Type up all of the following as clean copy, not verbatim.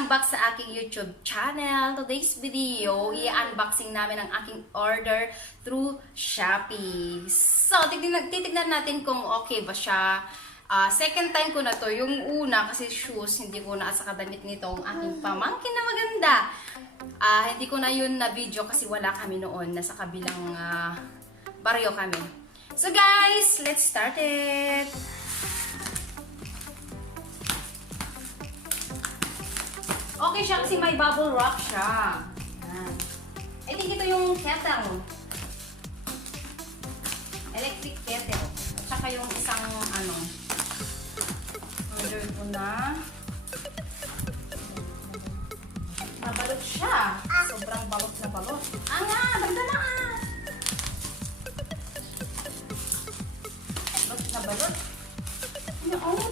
Welcome back sa aking YouTube channel. Today's video, i-unboxing namin ang aking order through Shopee. So, titignan natin kung okay ba siya. Second time ko na to. Yung una, kasi shoes, hindi ko na asa kadamit nito ang aking pamangkin na maganda. Hindi ko na yun na video kasi wala kami noon. Nasa kabilang baryo kami. So guys, let's start it! Okay siya kasi may bubble wrap siya. I think ito yung kettle. Electric kettle. At saka yung isang order ko na. Nabalot siya. Sobrang balot na balot. Ganda na balot na balot.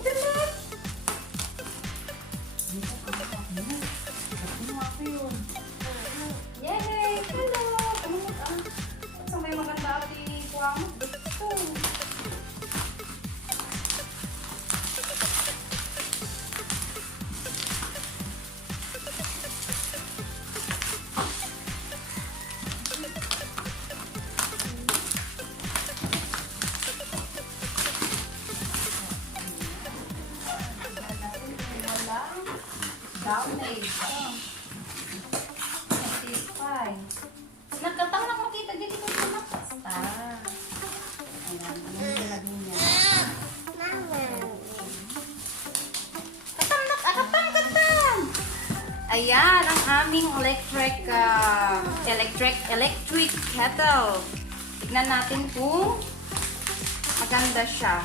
Dalit. Yay! Hello! Saan ba yung maganda ati kuha mo? Dito! Down na ito. Nagkataon ako makita dito sa nakasta. Ayan, ano yung nilagay niya? Katam! Ayan, ang aming electric kettle. Tignan natin kung maganda siya.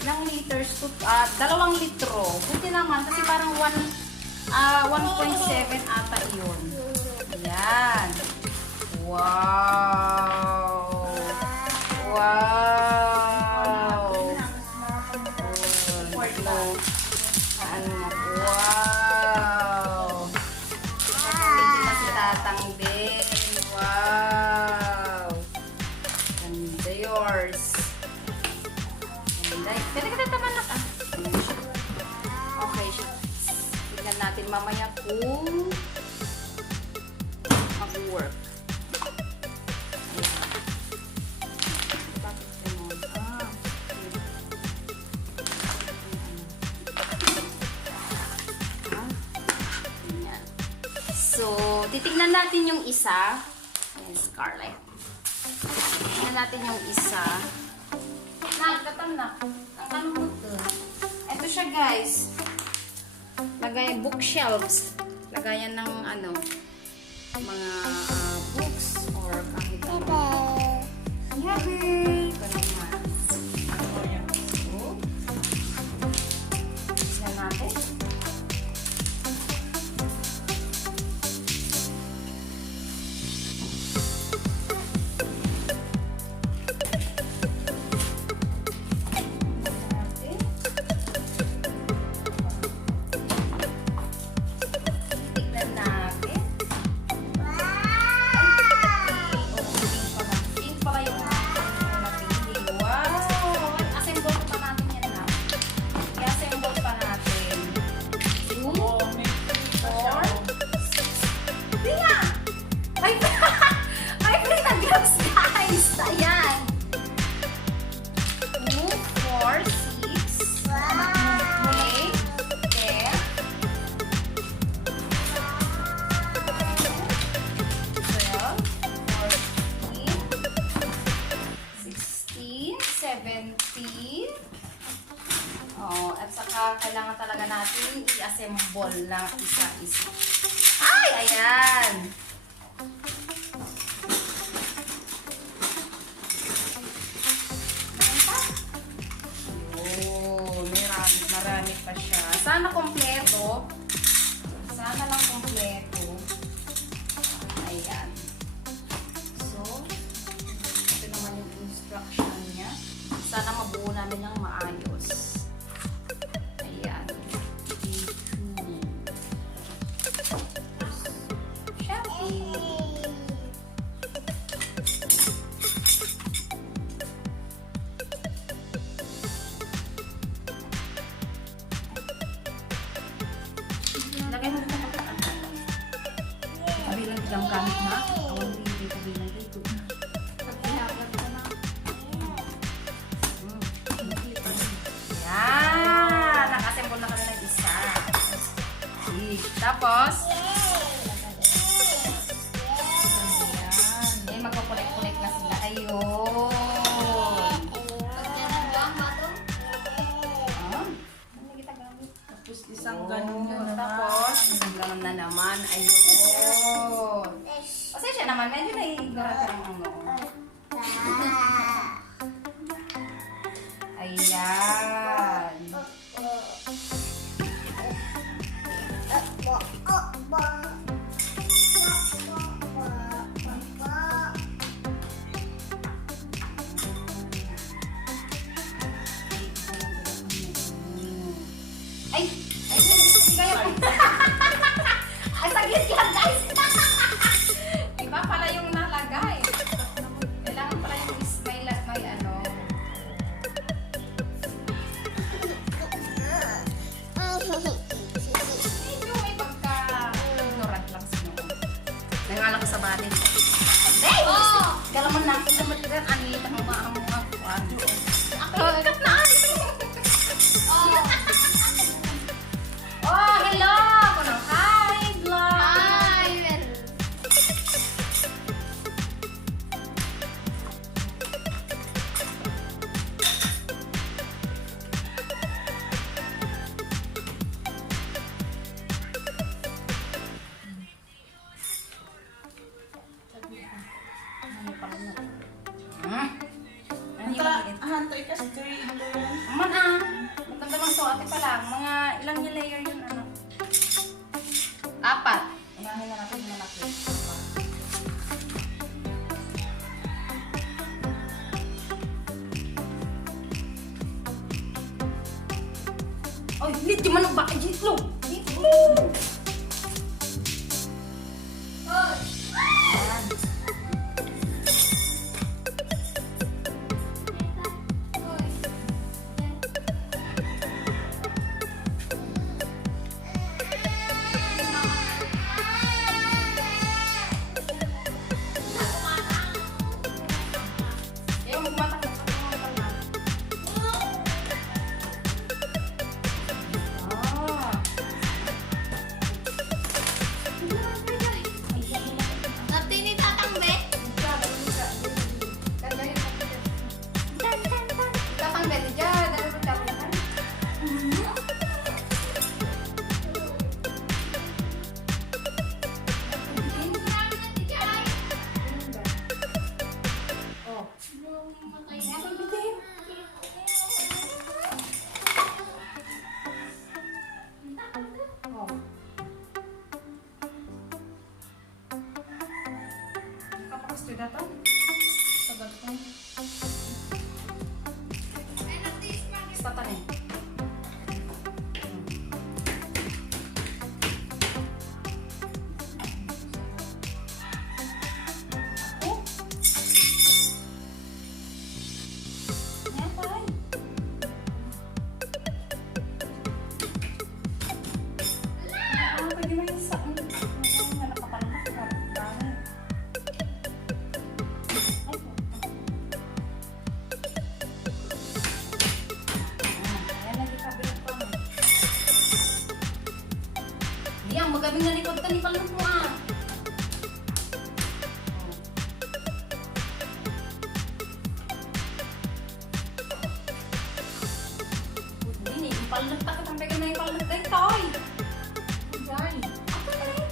Ilang liters to? 2 litro. Buti naman kasi parang 1.7 ata yun. Ayan. Wow! Wow! Wow! Hindi na si tatang din. Wow! Ganda yours. Ganda. Pwede ka tataman na ka. Okay siya. Tignan natin mamaya kung mag-work. So, titignan natin yung isa. Ayan, Scarlett. Titignan natin yung isa. Nagkatan na. Ang ano mo ito? Ito siya, guys. Lagayan bookshelves. Lagayan ng mga books or kahit ano. Yay! Ito naman. Tignan natin. At saka kailangan talaga natin i-assemble na isa-isa. Ay! Ayan! Oh, marami pa siya. Sana kompleto. Sana lang kompleto. Ayan. So, ito naman yung instruction niya. Sana mabuo namin ng maayos. Ayan. Shopee. ignorant ka ng ano. Ayan. Ay! Ay! Kaya po. Ay, saglit yan, guys! Iba pala yung nalagay. Kailangan pala yung may ano. Medyo may pagka-ignorant lang sino. Nangalang sa bali. Hey! Galaman natin sa matigan. Anita mo ba ang mga kwado? Ako, ikat na! Oh, hello! Kuno, hi, vlog! Hi! Ano yung maliit? Hantoy ka straight. Aman ah! Magdamdamang to, ate pa lang. Mga ilang yung layer yun, ano? 4. Unahin na natin yung malaki. Ay, lit yung manong baka jitlo! Jitlo! Datang. Sabat ko. Statan eh. Oh. Ngapain? Pwede mo yung sa... Yang magabing na likod ka ni Palong mo ah. Hindi, yung palong takot ang pega na yung palong tayo toy. Ay, ako na rin.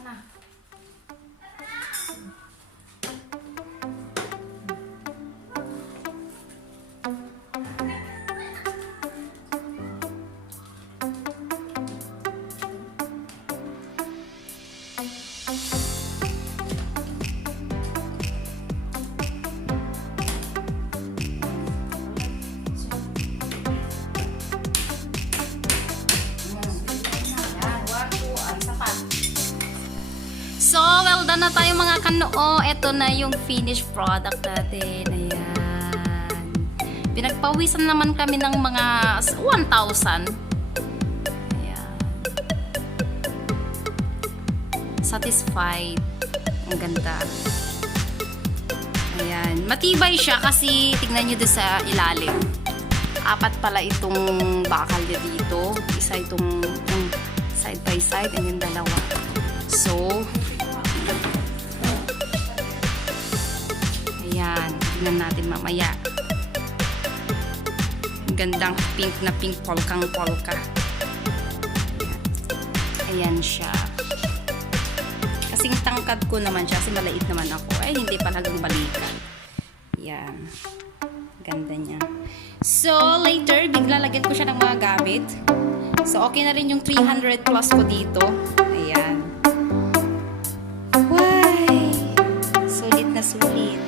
Ano? So, well done na tayo mga kanoo. Ito na yung finished product natin. Ayan. Pinagpawisan naman kami ng mga 1,000. Ayan. Satisfied. Ang ganda. Ayan. Matibay siya kasi tignan nyo doon sa ilalim. 4 pala itong bakal niya dito. Isa itong side by side and then 2. So, ayan. Tignan natin mamaya. Gandang pink na pink polkang-polka. Ayan siya. Kasing tangkad ko naman siya, kasi malait naman ako. Ay, hindi palagang balikan. Yan. Ganda niya. So, later, biglalagyan ko siya ng mga gamit. So, okay na rin yung 300 plus ko dito. Ayan. Why? Sulit na sulit.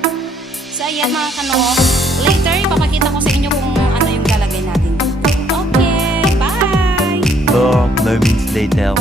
So, ayan mga kanok. Later, ipapakita ko sa inyo kung ano yung lalagay natin dito. Okay, bye! 4 moments later.